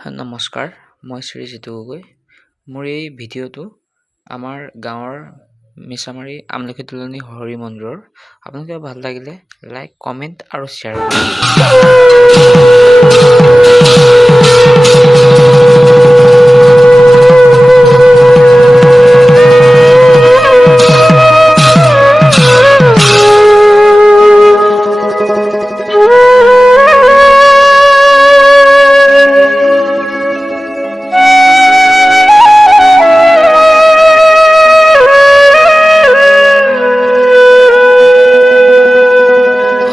নমস্কাৰ, মই শ্ৰী জিতু গগৈ। মোৰ এই ভিডিঅ'টো আমাৰ গাঁৱৰ মিছামাৰী আমলখি তুলনি হৰি মন্দিৰৰ। আপোনালোকে ভাল লাগিলে লাইক, কমেণ্ট আৰু শ্বেয়াৰ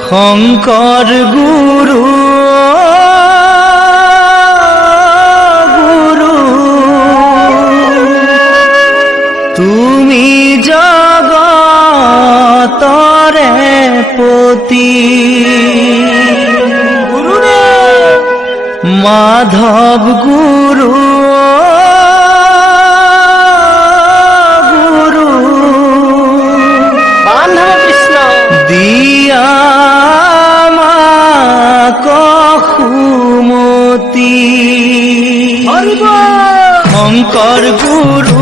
শংকৰ গুৰু তুমি জগতৰে পতি মাধৱ গুৰু শংকৰ গুৰু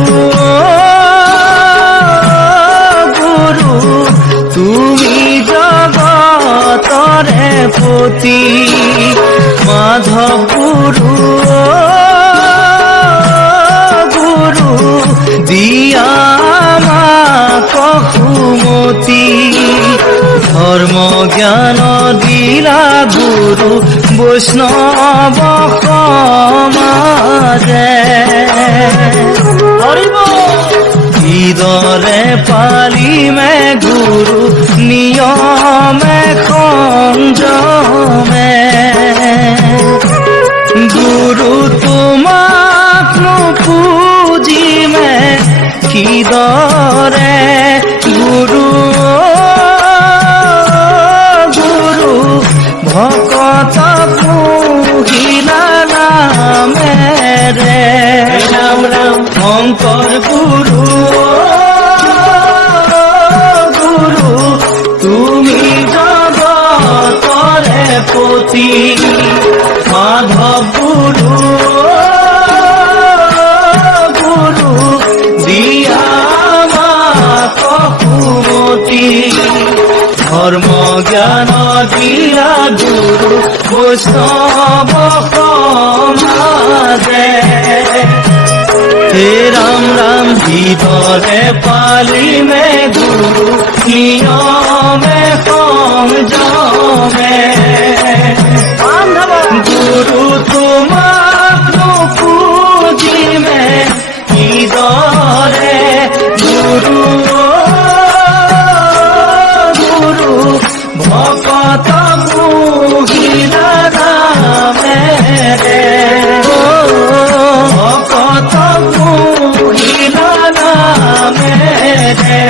তুমি জগতৰে পতি মাধৱ গুৰু দিয়া আমাক সুমতি ধৰ্ম জ্ঞান দিলা গুৰু বৈষ্ণৱ সমাজে কিদৰে পালিমে গুৰু নিয়মে সংযমে গুৰু তোমাক নুপুজিমে কিদৰে গুৰু ভকত পুহিলা নামেৰে ৰাম ৰাম শংকৰ গুৰু তুমি জগতৰে পতি মাধৱ গুৰু দিয়া আমাক সুমতি ধৰ্ম জ্ঞান দিলা গুৰু বৈষ্ণৱ সমাজে হে ৰাম ৰাম ভিতৰে পালিমে গুৰু নিয়মে সংযমে গুৰু তোমাক নুপুজিমে কিদৰে গুৰু ভকত পুহিলা নামেৰে ভকত পুহিলা নামেৰে হে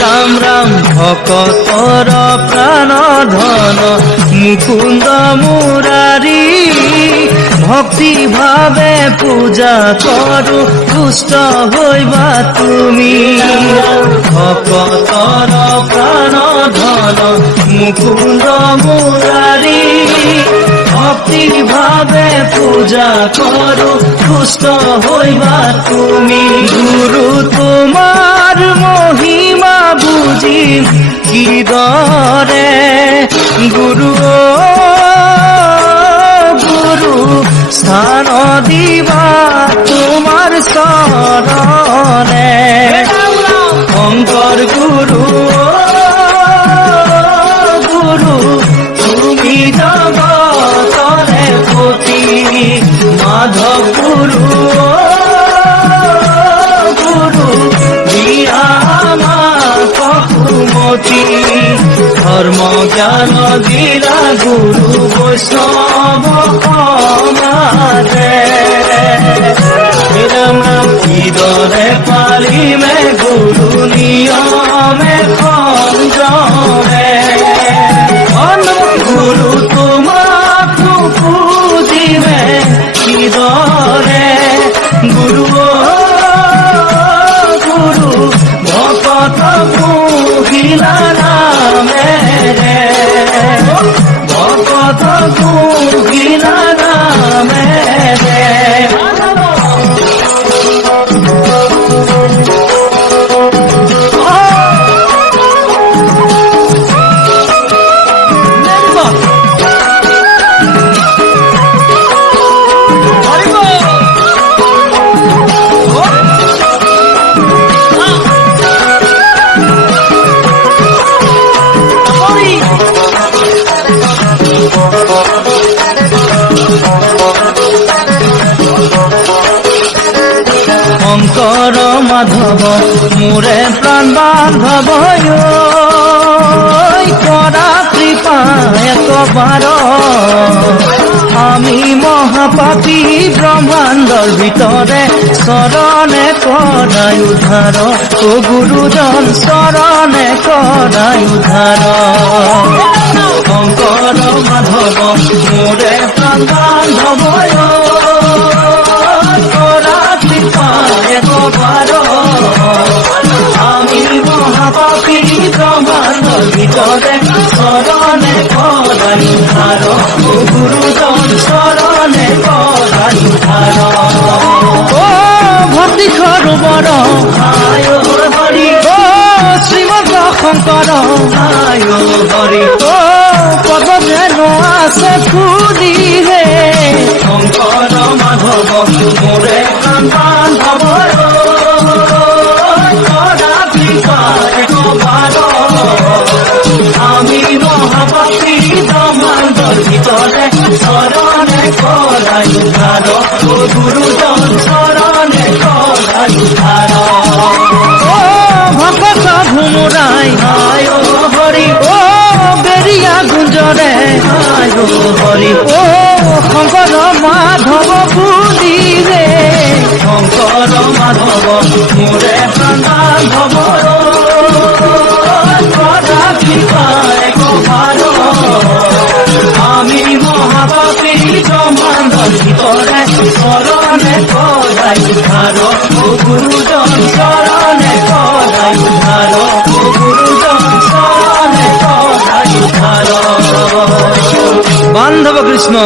ৰাম ৰাম ভকতৰ প্ৰাণ ধন মুকুন্দ মুৰাৰী ভক্তি ভাৱে পূজা কৰো তুষ্ট হৈবা তুমি ভকতৰ প্ৰাণ ধন মুকুন্দ মুৰাৰী ভক্তি ভাৱে পূজা কৰো তুষ্ট হৈবা তুমি গুৰু তোমাৰ মহিমা বুজিম কিদৰে গুৰু স্থান দিবা তোমাৰ চৰণে শংকৰ গুৰু তুমি জগতৰে পতি মাধৱ গুৰু দিয়া আমাক সুমতি ধৰ্ম জ্ঞান দিলা গুৰু সমাজে ৰাম ৰাম কিদৰে পালিমে গুৰু নিয়মে সংযমে গুৰু তোমাক পুজিমে কিদৰে গুৰু গুৰু ভকত পুহিলা নামেৰে ভকত পুহিলা নামেৰে শংকৰ মাধৱ মোৰে প্ৰাণ বান্ধৱ কৰা কৃপা একবাৰ আমি মহাপাপী ব্ৰহ্মাণ্ডৰ ভিতৰে চৰণে কৰাই উদ্ধাৰ ও গুৰুজন চৰণে কৰাই উদ্ধাৰ শংকৰ মাধৱ মোৰে প্ৰাণ বান্ধৱ আমি মহাপাপী ব্ৰহ্মাণ্ডৰ ভিতৰে চৰণে কৰাই উদ্ধাৰ ও গুৰুজন চৰণে কৰাই উদ্ধাৰ ও ভক্তি সৰোবৰ আয় হৰি ও শ্ৰীমন্ত শংকৰ আয় হৰি ও পদ যেন আছে ফুলিহে শংকৰ মাধৱ মোৰে প্ৰাণ বান্ধৱ আমি মহাপাপী ব্ৰহ্মাণ্ডৰ ভিতৰে চৰণে কৰাই উদ্ধাৰ ও গুৰুজন চৰণে কৰাই উদ্ধাৰ ও ভকত ভোমোৰাই আয় হৰি ও বেৰিয়া গুঞ্জৰে আয় হৰি ও শংকৰ মাধৱ বুলিৰে শংকৰ মাধৱ মোৰে প্ৰাণ বান্ধৱ আমি মহাপাপী ব্ৰহ্মাণ্ডৰ ভিতৰে চৰণে কৰাই উদ্ধাৰ ও গুৰুজন চৰণে কৰাই উদ্ধাৰ ও গুৰুজন চৰণে কৰাই উদ্ধাৰ বান্ধৱ কৃষ্ণ।